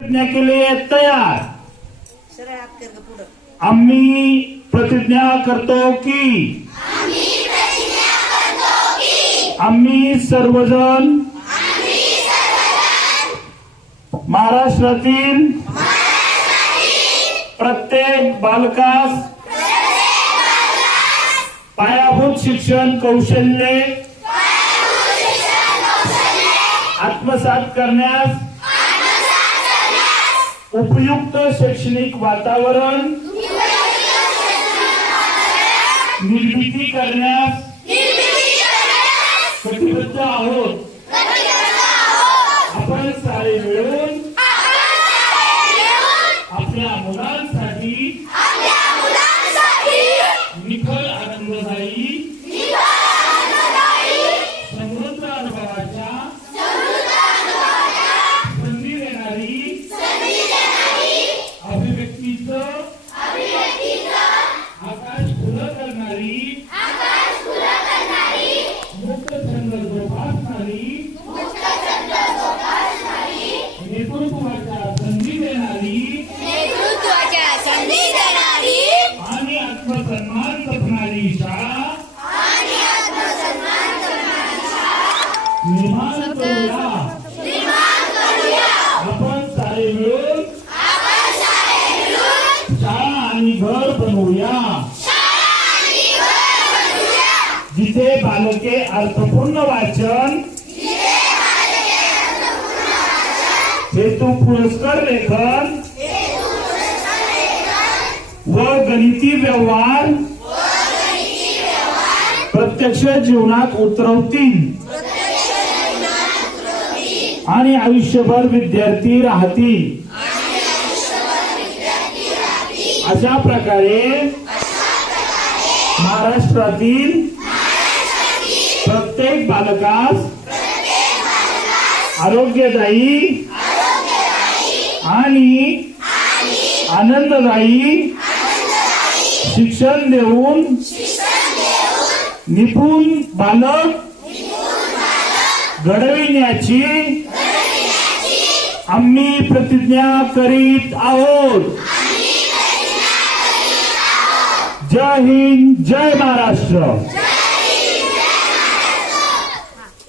प्रतिज्ञा केली आहे तयार आम्ही प्रतिज्ञा करतो की आम्ही सर्वजण महाराष्ट्रातील प्रत्येक बालकास पायाभूत शिक्षण कौशल्ये आत्मसात करण्यास उपयुक्त शैक्षणिक वातावरण. निर्मिती करण्यास. कटिबद्ध आहोत. जिथे बालके अर्थपूर्ण वाचन हेतू पुरस्कार लेखन। व गणिती व्यवहार। प्रत्यक्ष जीवनात उतरवतील आणि आयुष्यभर विद्यार्थी राहतील अशा प्रकारे महाराष्ट्रातील प्रत्येक बालकास आरोग्यदायी आणि आनंददायी शिक्षण देऊन निपुण बालक घडविण्याची आम्ही प्रतिज्ञा करीत आहोत. जय हिंद जय महाराष्ट्र.